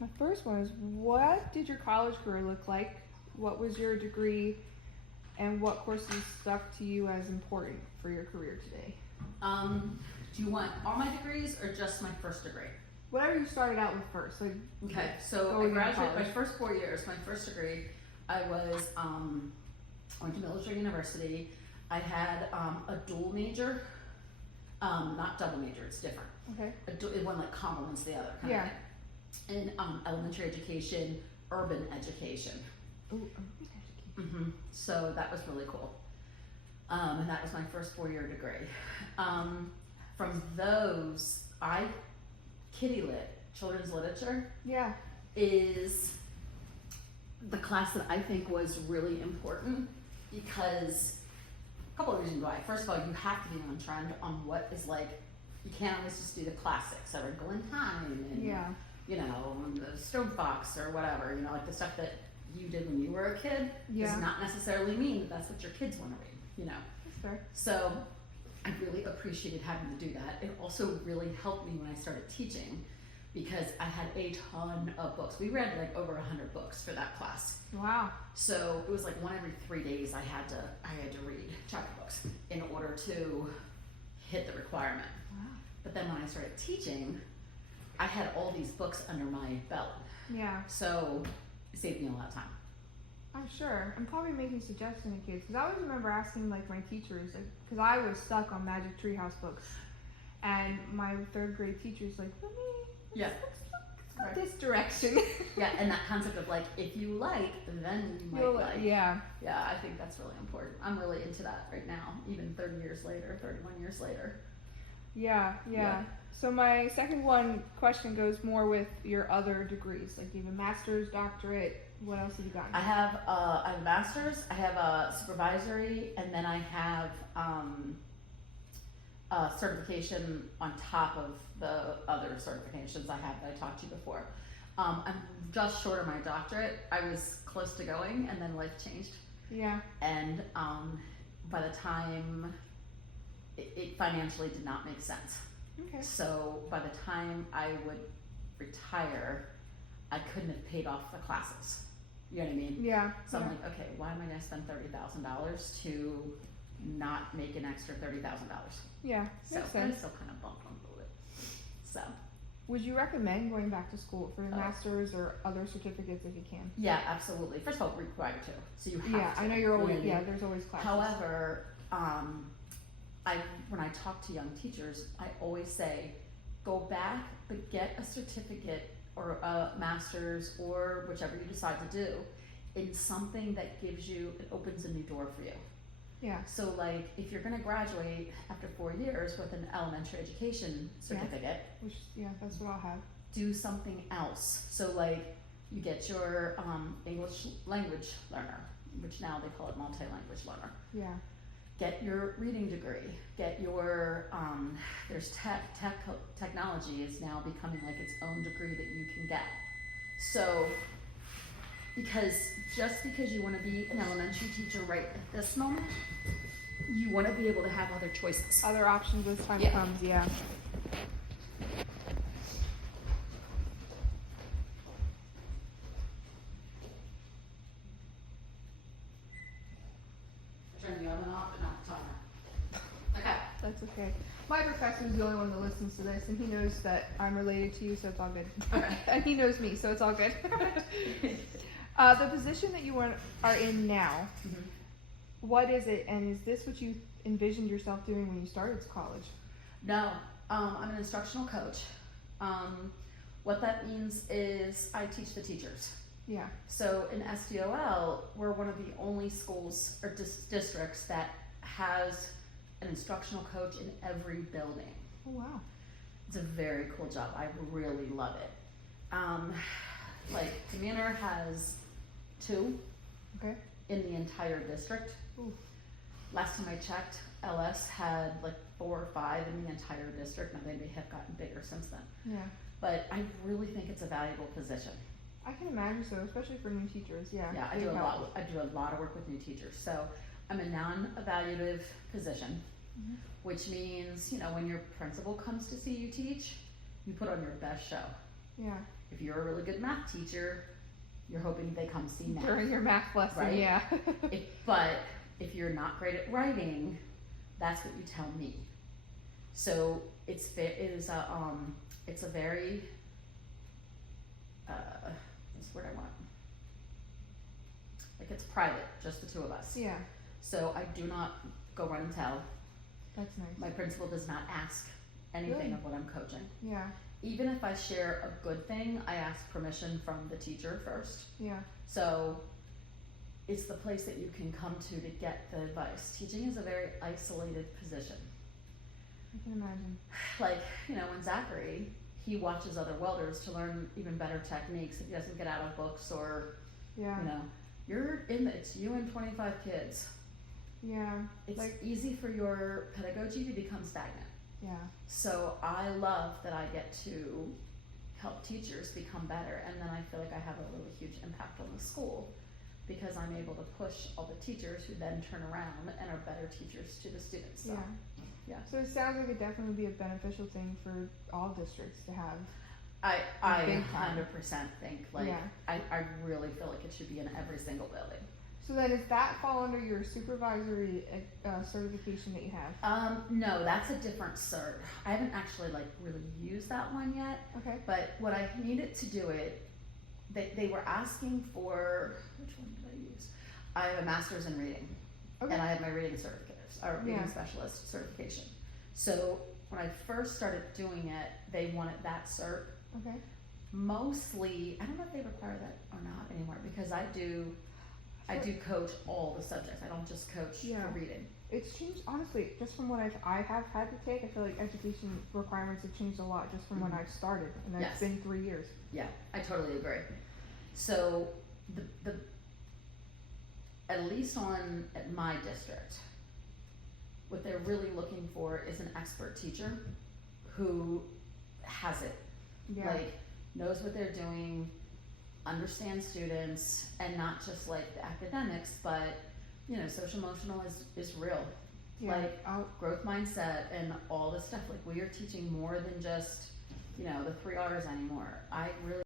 My first one is, what did your college career look like? What was your degree, and what courses stuck to you as important for your career today? Do you want all my degrees or just my first degree? Whatever you started out with first. Like, Okay, so I graduated my first 4 years. My first degree, I was went to military university. I had a dual major, not double major. It's different. Okay. One like complements the other. Kind of thing. In elementary education, urban education. Ooh, urban education. So that was really cool. And that was my first 4-year degree. From those, Kitty Lit, children's literature, Yeah. is the class that I think was really important because a couple of reasons why. First of all, you have to be on trend on what is like, you can't always just do the classics, A Wrinkle in Time, and you know, the Stone Fox or whatever, you know, like the stuff that you did when you were a kid does not necessarily mean that that's what your kids want to read, you know. That's fair. So I really appreciated having to do that. It also really helped me when I started teaching because I had a ton of books. We read like over 100 books for that class. Wow. So it was like one every 3 days I had to read chapter books in order to hit the requirement. Wow. But then when I started teaching, I had all these books under my belt. Yeah. So it saved me a lot of time. I'm sure. I'm probably making suggestions to kids because I always remember asking like my teachers, because I was stuck on Magic Treehouse books, and my 3rd grade teacher's like, let me. Yeah. Let's go this direction. Yeah, and that concept of like, if you like, then you might like. Yeah. Yeah, I think that's really important. I'm really into that right now, even 30 years later, 31 years later. Yeah. So my second question goes more with your other degrees. Like, do you have a master's, doctorate? What else have you gotten? I have a master's, I have a supervisory, and then I have a certification on top of the other certifications I have that I talked to you before. I'm just short of my doctorate. I was close to going, and then life changed. Yeah. And by the time it financially did not make sense. Okay. So by the time I would retire, I couldn't have paid off the classes. You know what I mean? Yeah. So I'm like, okay, why am I going to spend $30,000 to not make an extra $30,000? Yeah. So Makes I'm sense. still kind of bumped on a bit. So. Would you recommend going back to school for your master's or other certificates if you can? Yeah, absolutely. First of all, required to. So you have Yeah, to. I know you're always, there's always classes. However, when I talk to young teachers, I always say, go back, but get a certificate or a master's or whichever you decide to do in something that gives you, it opens a new door for you. Yeah. So like, if you're gonna graduate after 4 years with an elementary education certificate, Which, that's what I'll have. do something else. So like, you get your English language learner, which now they call it multi-language learner. Yeah. Get your reading degree. Get your there's technology is now becoming like its own degree that you can get. So just because you want to be an elementary teacher right at this moment, you want to be able to have other choices. Other options as time comes, yeah. Turn the oven off, but not the timer. Okay. That's okay. My professor is the only one that listens to this, and he knows that I'm related to you, so it's all good. Okay. And he knows me, so it's all good. The position that you are in now, what is it, and is this what you envisioned yourself doing when you started college? No, I'm an instructional coach. What that means is I teach the teachers. Yeah. So in SDOL, we're one of the only schools or districts that has an instructional coach in every building. Oh, wow. It's a very cool job. I really love it. Like, Manor has 2 in the entire district. Ooh. Last time I checked, LS had like 4 or 5 in the entire district. Now they may have gotten bigger since then. Yeah. But I really think it's a valuable position. I can imagine so, especially for new teachers. Yeah. Yeah, I do a lot of work with new teachers. So I'm a non-evaluative position, which means, when your principal comes to see you teach, you put on your best show. Yeah. if you're a really good math teacher, you're hoping they come see math. During your math lesson, right? yeah. But if you're not great at writing, that's what you tell me. So it's a very what's the word I want? Like it's private, just the two of us. Yeah. So I do not go run and tell. That's nice. My principal does not ask anything Good. of what I'm coaching. Yeah. Even if I share a good thing, I ask permission from the teacher first. Yeah. So it's the place that you can come to get the advice. Teaching is a very isolated position. I can imagine. Like, you know, when Zachary, he watches other welders to learn even better techniques. If he doesn't get out of books or, Yeah. you know, it's you and 25 kids. Yeah. It's Like, easy for your pedagogy to become stagnant. yeah. So I love that I get to help teachers become better, and then I feel like I have a really huge impact on the school because I'm able to push all the teachers who then turn around and are better teachers to the students. So, Yeah. yeah. So it sounds like it definitely would be a beneficial thing for all districts to have. I Big time. 100% think, like, Yeah. I really feel like it should be in every single building. So then does that fall under your supervisory certification that you have? No, that's a different cert. I haven't actually like really used that one yet, Okay. but what I needed to do it, they were asking for, which one did I use? I have a master's in reading, Okay. and I have my reading certificate, or reading Yeah. specialist certification. So when I first started doing it, they wanted that cert. Okay. Mostly, I don't know if they require that or not anymore, because I do coach all the subjects. I don't just coach Yeah. for reading. It's changed, honestly, just from what I have had to take. I feel like education requirements have changed a lot just from when Mhm. I've started, and it's Yes. been 3 years. Yeah, I totally agree. So the at least at my district, what they're really looking for is an expert teacher who has it, Yeah. like knows what they're doing, understands students, and not just like the academics, but you know, social emotional is real. Yeah. Like growth mindset and all this stuff. Like we are teaching more than just, you know, the 3 R's anymore. I really